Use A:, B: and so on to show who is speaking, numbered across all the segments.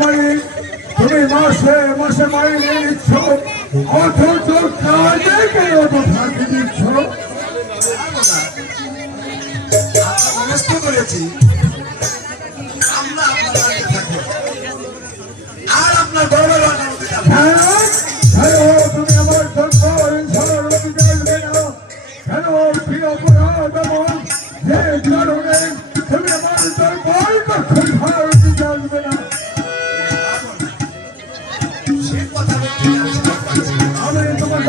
A: মানে তুমি মাসে মাসে মাইনে নিচ্ছ। অথচ কাজে কেন ফাঁকি দিচ্ছ?
B: করেছি। আমরা আর আপনার
A: কেন কেন তুমি আমার জন্য ইনসানের অধিকার দেন কেন জানবে না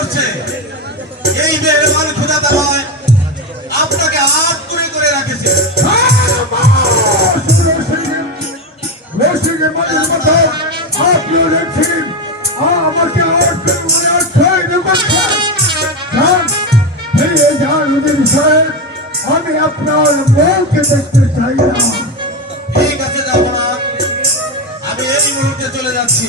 C: করছে। এই মেহরবান খোদা তালায় আপনাকে হাত করে করে রাখেছে।
A: আমাকে ফিরে যান উদিন সাহেব আমি আপনার বউকে দেখতে চাই না
C: ঠিক আছে যাব আমি এই মুহূর্তে চলে যাচ্ছি।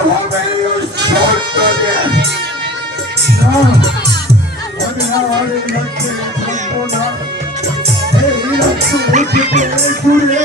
A: হবে আমি আর এই ঘুরে ঘুরে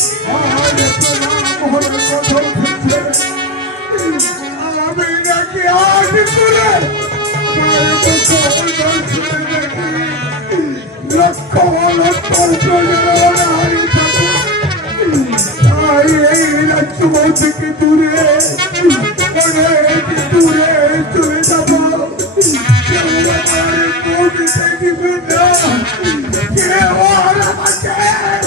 A: লক্ষ লক্ষ তাই এই রাজ্য থেকে দূরে অনেক দূরে চলে যাব কেউ আমার মুখ দেখবে না কেউ আর আমাকে